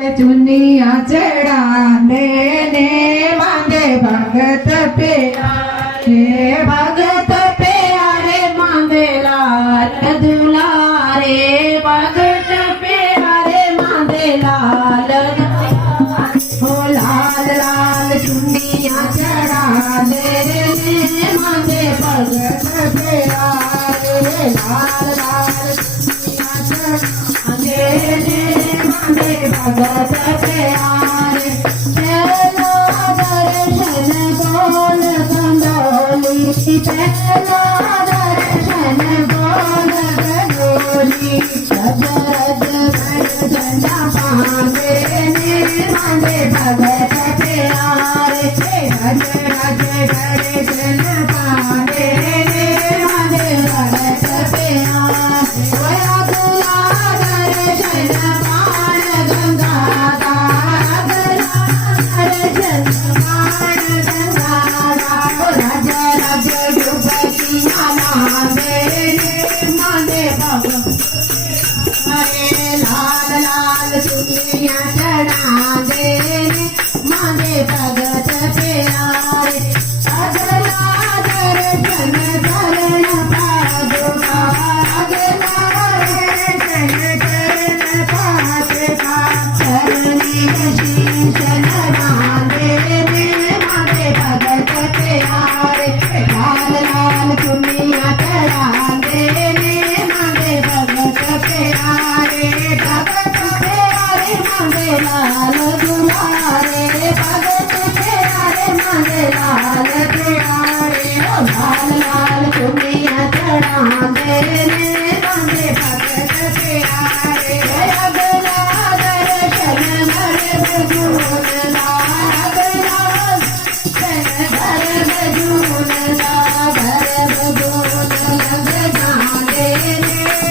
चुनिया चढ़ा देने मांगे भगत प्यारे भगत प्यारे मांगे लाल दुलारे भगत प्यारे मांगे लाल हो लाल लाल चुनिया चढ़ा देने मांगे भगत प्यारे लाल लाल चुनिया चढ़ा देने मांगे भगत प्यारे चलो दर्शन बोल गंगोली चलो दर्शन बोल गंगोली रज रज भजन पावे मांगे भगत प्यारे रज रज भजन पावे मांगे भगत प्यारे दर्शन पाण गंगा लाल लाल चुनिया चढ़ा दे मांगे भगत प्यारे अगला दर्शन करण पादुका अगला दर्शन करण पादुका चरणी शीश नवा दे मांगे भगत प्यारे लाल लाल चुनिया चढ़ा दे मांगे भगत प्यारे भगत प्यारे मांगे लाल दुलारे भगत प्यारे मांगे लाल दुलारे लाल लाल चुनिया चढ़ा दे मांगे भगत प्यारे अगला दर्शन भर भजून अगला घर भजून घर भजून लग जाने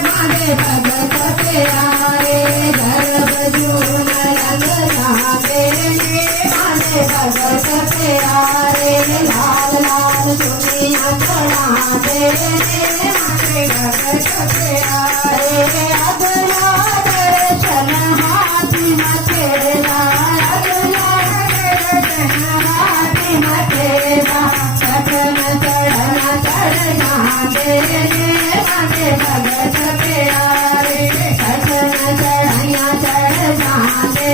मांगे भगत प्यारे घर भजून लग जाने मांगे भगत प्यारे लाल लाल चुनिया चढ़ा दे मांगे भगत प्यारे अगला दर्शन हाथी मथेरा अगला दर्शन हाथी मथेरा सटन चढ़न चढ़ जाने मांगे भगत प्यारे सटन चढ़िया चढ़ जाने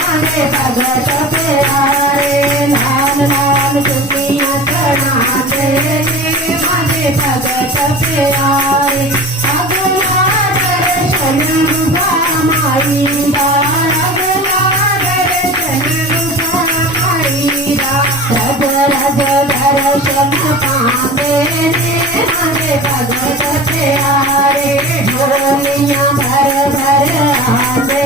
मांगे भगत प्यारे लाल लाल चुनिया चढ़ा दे मांगे भगत प्यारे अगला दर्शन रुपा माई अगला दर्शन रुपा माई रज रज दर्शन पावे मांगे भगत प्यारे झोलियाँ भर भर आवे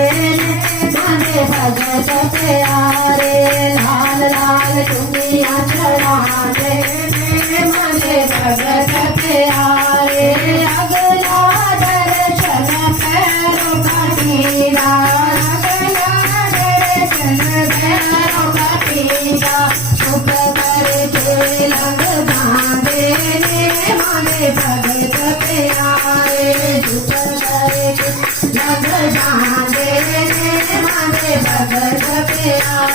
मांगे भगत प्यारे लाल लाल चुनिया चढ़ा दे मांगे भगत प्यारे अगला दर्शन पैरों का टीला अगला दर्शन पैरों का टीला सुख करके लग जाने मांगे भगत प्यारे सुख करके लग जाने मांगे भगत प्यारे